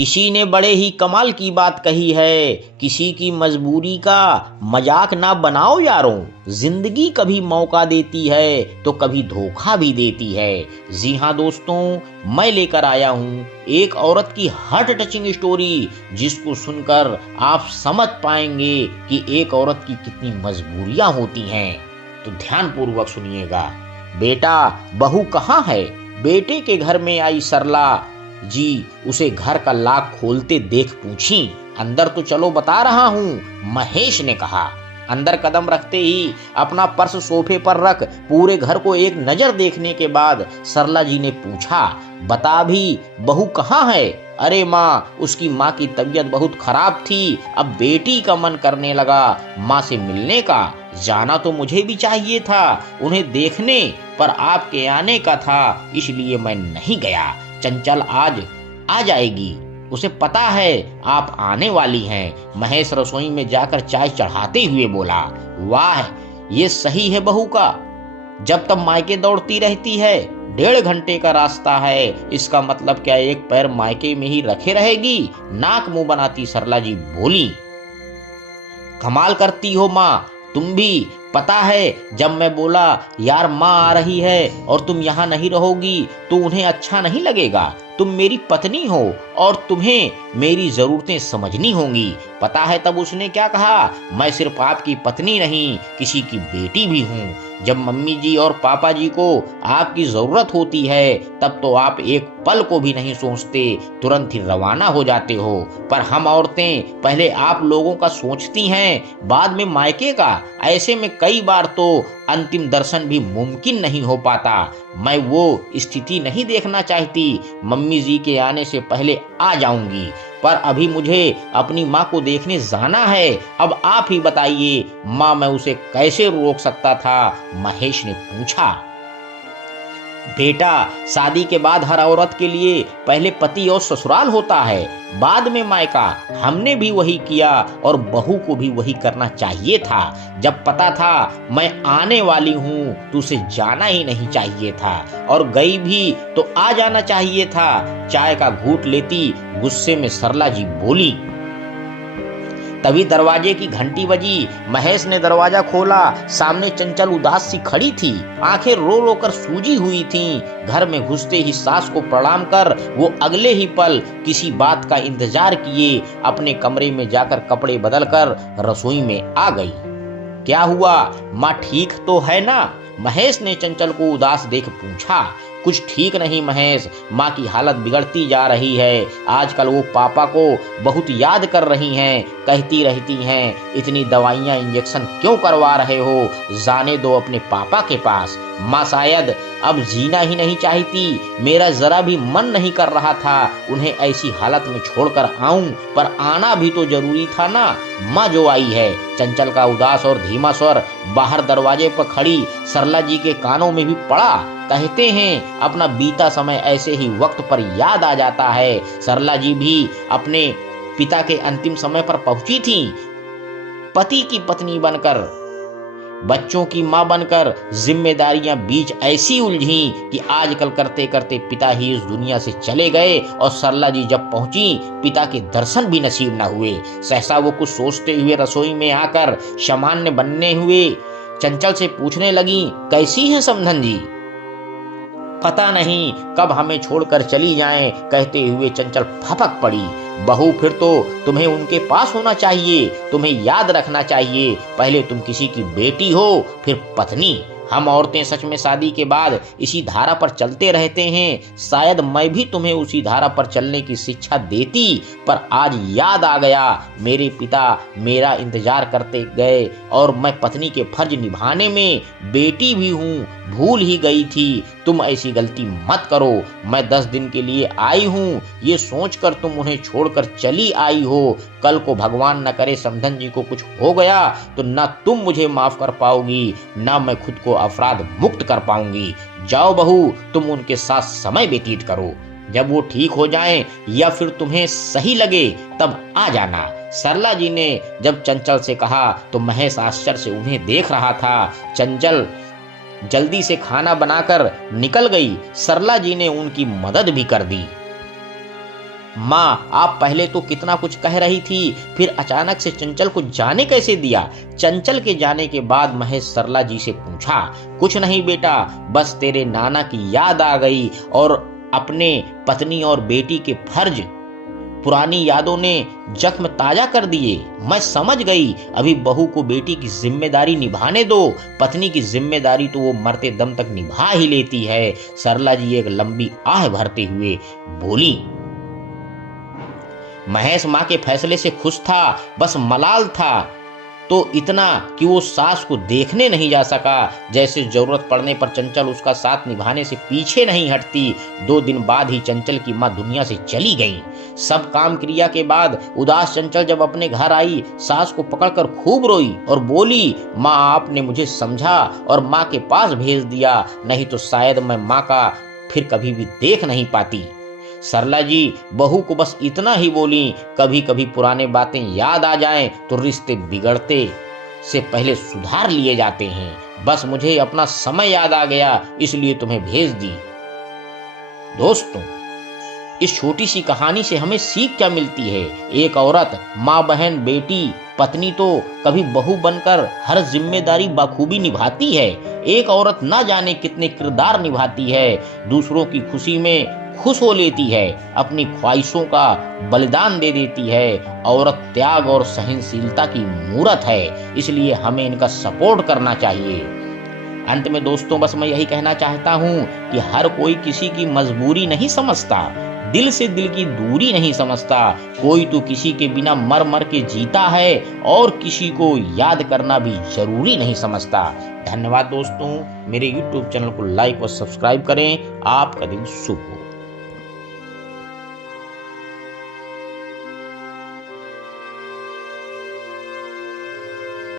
किसी ने बड़े ही कमाल की बात कही है, किसी की मजबूरी का मजाक ना बनाओ यारों। जिंदगी कभी मौका देती है तो कभी धोखा भी देती है। जी हाँ दोस्तों, मैं लेकर आया हूँ एक औरत की हार्ट टचिंग स्टोरी, जिसको सुनकर आप समझ पाएंगे कि एक औरत की कितनी मजबूरियां होती हैं। तो ध्यानपूर्वक सुनिएगा। बेटा, बहू कहाँ है? बेटे के घर में आई सरला जी उसे घर का लॉक खोलते देख पूछी। अंदर तो चलो, बता रहा हूँ, महेश ने कहा। अंदर कदम रखते ही अपना पर्स सोफे पर रख पूरे घर को एक नजर देखने के बाद सरला जी ने पूछा, बता भी, बहू कहाँ है? अरे माँ, उसकी माँ की तबीयत बहुत खराब थी, अब बेटी का मन करने लगा माँ से मिलने का। जाना तो मुझे भी चाहिए था उन्हें देखने, पर आपके आने का था इसलिए मैं नहीं गया। चंचल आज आ जाएगी, उसे पता है आप आने वाली हैं। महेश रसोई में जाकर चाय चढ़ाते हुए बोला। वाह, ये सही है बहू का। जब तक मायके दौड़ती रहती है, 1.5 घंटे का रास्ता है, इसका मतलब क्या एक पैर मायके में ही रखे रहेगी? नाक मुंह बनाती सरला जी बोली। कमाल करती हो माँ, तुम भी। पता है, जब मैं बोला यार माँ आ रही है और तुम यहाँ नहीं रहोगी तो उन्हें अच्छा नहीं लगेगा। तुम मेरी पत्नी हो और तुम्हें मेरी जरूरतें समझनी होंगी। पता है तब उसने क्या कहा? मैं सिर्फ आपकी पत्नी नहीं, किसी की बेटी भी हूँ। जब मम्मी जी और पापा जी को आपकी जरूरत होती है तब तो आप एक पल को भी नहीं सोचते, तुरंत ही रवाना हो जाते हो। पर हम औरतें पहले आप लोगों का सोचती हैं, बाद में मायके का। ऐसे में कई बार तो अंतिम दर्शन भी मुमकिन नहीं हो पाता। मैं वो स्थिति नहीं देखना चाहती। मम्मी जी के आने से पहले आ जाऊंगी, पर अभी मुझे अपनी माँ को देखने जाना है। अब आप ही बताइए माँ, मैं उसे कैसे रोक सकता था? महेश ने पूछा। बेटा, शादी के बाद हर औरत के लिए पहले पति और ससुराल होता है, बाद में मायका। हमने भी वही किया और बहू को भी वही करना चाहिए था। जब पता था मैं आने वाली हूँ तो उसे जाना ही नहीं चाहिए था, और गई भी तो आ जाना चाहिए था। चाय का घूंट लेती गुस्से में सरला जी बोली। तभी दरवाजे की घंटी बजी। महेश ने दरवाजा खोला। सामने चंचल उदास सी खड़ी थी, आंखें रो रो कर सूजी हुई थीं। घर में घुसते ही सास को प्रणाम कर वो अगले ही पल किसी बात का इंतजार किए अपने कमरे में जाकर कपड़े बदलकर रसोई में आ गई। क्या हुआ माँ, ठीक तो है ना? महेश ने चंचल को उदास देख पूछा। कुछ ठीक नहीं महेश, माँ की हालत बिगड़ती जा रही है। आजकल वो पापा को बहुत याद कर रही हैं, कहती रहती हैं इतनी दवाइयाँ इंजेक्शन क्यों करवा रहे हो, जाने दो अपने पापा के पास। माँ शायद अब जीना ही नहीं चाहती। मेरा जरा भी मन नहीं कर रहा था उन्हें ऐसी हालत में छोड़कर आऊं, पर आना भी तो जरूरी था ना। माँ जो आई है। चंचल का उदास और धीमा स्वर बाहर दरवाजे पर खड़ी सरला जी के कानों में भी पड़ा। कहते हैं अपना बीता समय ऐसे ही वक्त पर याद आ जाता है। सरला जी भी अपने पिता के अंतिम समय पर पहुंची थी, पति की पत्नी बनकर, बच्चों की मां बनकर। जिम्मेदारियां बीच ऐसी उलझी कि आजकल करते करते पिता ही इस दुनिया से चले गए, और सरला जी जब पहुंची पिता के दर्शन भी नसीब न हुए। सहसा वो कुछ सोचते हुए रसोई में आकर सामान्य बनने हुए चंचल से पूछने लगी, कैसी हैं समधन जी? पता नहीं कब हमें छोड़कर चली जाएं, कहते हुए चंचल फपक पड़ी। बहू, फिर तो तुम्हें उनके पास होना चाहिए, तुम्हें याद रखना चाहिए। पहले तुम किसी की बेटी हो, फिर पत्नी। हम औरतें सच में शादी के बाद इसी धारा पर चलते रहते हैं। शायद मैं भी तुम्हें उसी धारा पर चलने की शिक्षा देती, पर आज याद आ गया मेरे पिता मेरा इंतजार करते गए और मैं पत्नी के फर्ज निभाने में बेटी भी हूँ भूल ही गई थी। तुम ऐसी गलती मत करो। मैं 10 दिन के लिए आई हूँ, ये सोचकर तुम उन्हें छोड़कर चली आई हो। कल को भगवान न करे समधन जी को कुछ हो गया तो ना तुम मुझे माफ कर पाओगी, ना मैं खुद को अपराध मुक्त कर पाऊंगी। जाओ बहू, तुम उनके साथ समय व्यतीत करो। जब वो ठीक हो जाएं या फिर तुम्हें सही लगे तब आ जाना। सरला जी ने जब चंचल से कहा तो महेश आश्चर्य से उन्हें देख रहा था। चंचल जल्दी से खाना बनाकर निकल गई। सरला जी ने उनकी मदद भी कर दी। माँ, आप पहले तो कितना कुछ कह रही थी, फिर अचानक से चंचल को जाने कैसे दिया? चंचल के जाने के बाद महेश सरला जी से पूछा। कुछ नहीं बेटा, बस तेरे नाना की याद आ गई और अपने पत्नी और बेटी के फर्ज, पुरानी यादों ने जख्म ताजा कर दिए। मैं समझ गई, अभी बहू को बेटी की जिम्मेदारी निभाने दो। पत्नी की जिम्मेदारी तो वो मरते दम तक निभा ही लेती है। सरला जी एक लंबी आह भरते हुए बोली। महेश माँ के फैसले से खुश था, बस मलाल था तो इतना कि वो सास को देखने नहीं जा सका। जैसे जरूरत पड़ने पर चंचल उसका साथ निभाने से पीछे नहीं हटती। 2 दिन बाद ही चंचल की माँ दुनिया से चली गई। सब काम क्रिया के बाद उदास चंचल जब अपने घर आई, सास को पकड़कर खूब रोई और बोली, माँ आपने मुझे समझा और माँ के पास भेज दिया, नहीं तो शायद मैं माँ का फिर कभी भी देख नहीं पाती। सरला जी बहू को बस इतना ही बोली, कभी कभी पुराने बातें याद आ जाएं तो रिश्ते बिगड़ते से पहले सुधार लिए जाते हैं। बस मुझे अपना समय याद आ गया, इसलिए तुम्हें भेज दी। दोस्तों, इस छोटी सी कहानी से हमें सीख क्या मिलती है? एक औरत माँ, बहन, बेटी, पत्नी तो कभी बहू बनकर हर जिम्मेदारी बखूबी निभाती है। एक औरत ना जाने कितने किरदार निभाती है, दूसरों की खुशी में खुश हो लेती है, अपनी ख्वाहिशों का बलिदान दे देती है। औरत त्याग और सहनशीलता की मूरत है, इसलिए हमें इनका सपोर्ट करना चाहिए। अंत में दोस्तों बस मैं यही कहना चाहता हूँ कि हर कोई किसी की मजबूरी नहीं समझता, दिल से दिल की दूरी नहीं समझता। कोई तो किसी के बिना मर मर के जीता है और किसी को याद करना भी जरूरी नहीं समझता। धन्यवाद दोस्तों, मेरे YouTube चैनल को लाइक और सब्सक्राइब करें। आपका दिन शुभ हो।